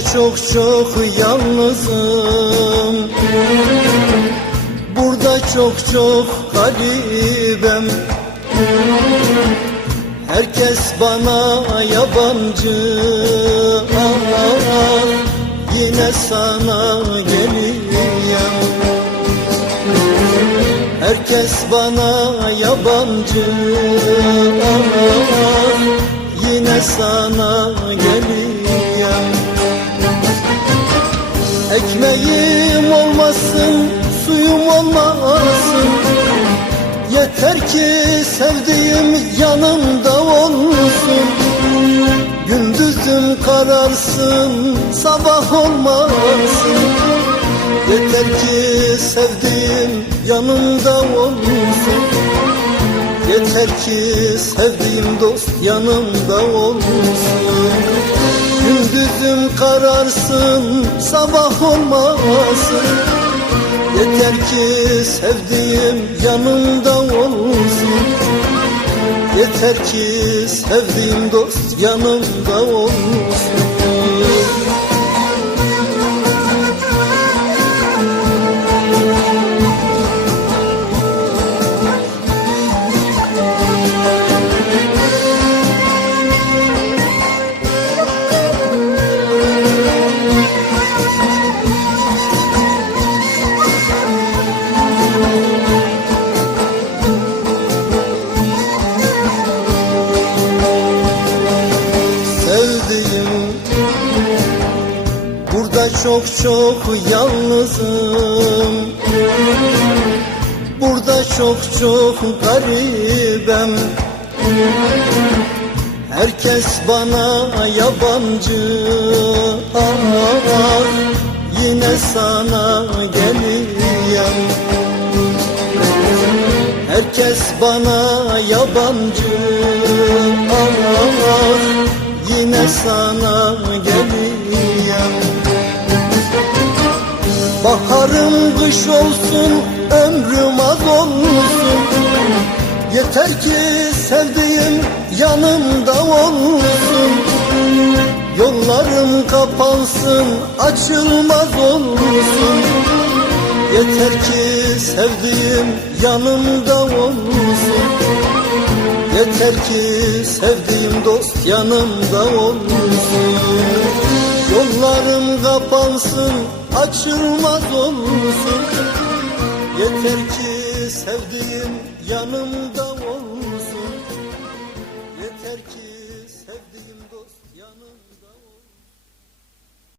Çok çok yalnızım. Burada çok çok garibim. Herkes bana yabancı. Ah, Yine sana geliyem Herkes bana yabancı. Ah, Yine sana geliyem Ekmeğim olmasın, suyum olmasın. Yeter ki sevdiğim yanımda olsun. Gündüzüm kararsın, sabah olmasın. Yeter ki sevdiğim yanımda olsun. Yeter ki sevdiğim dost yanımda olsun Gündüzüm kararsın, sabah olmasın. Yeter ki sevdiğim yanımda olsun. Yeter ki sevdiğim dost yanımda olsun çok çok yalnızım. Burada çok çok garibim Herkes bana yabancı. Yine sana geliyem Herkes bana yabancı. Yine sana geliyem Baharım kış olsun ömrüm az olsun. Yeter ki sevdiğim yanımda olsun. Yollarım kapansın açılmaz olsun. Yeter ki sevdiğim yanımda olsun. Yeter ki sevdiğim dost yanımda olsun. Yollarım kapansın açılmaz olsun. Yeter ki sevdiğim yanımda olsun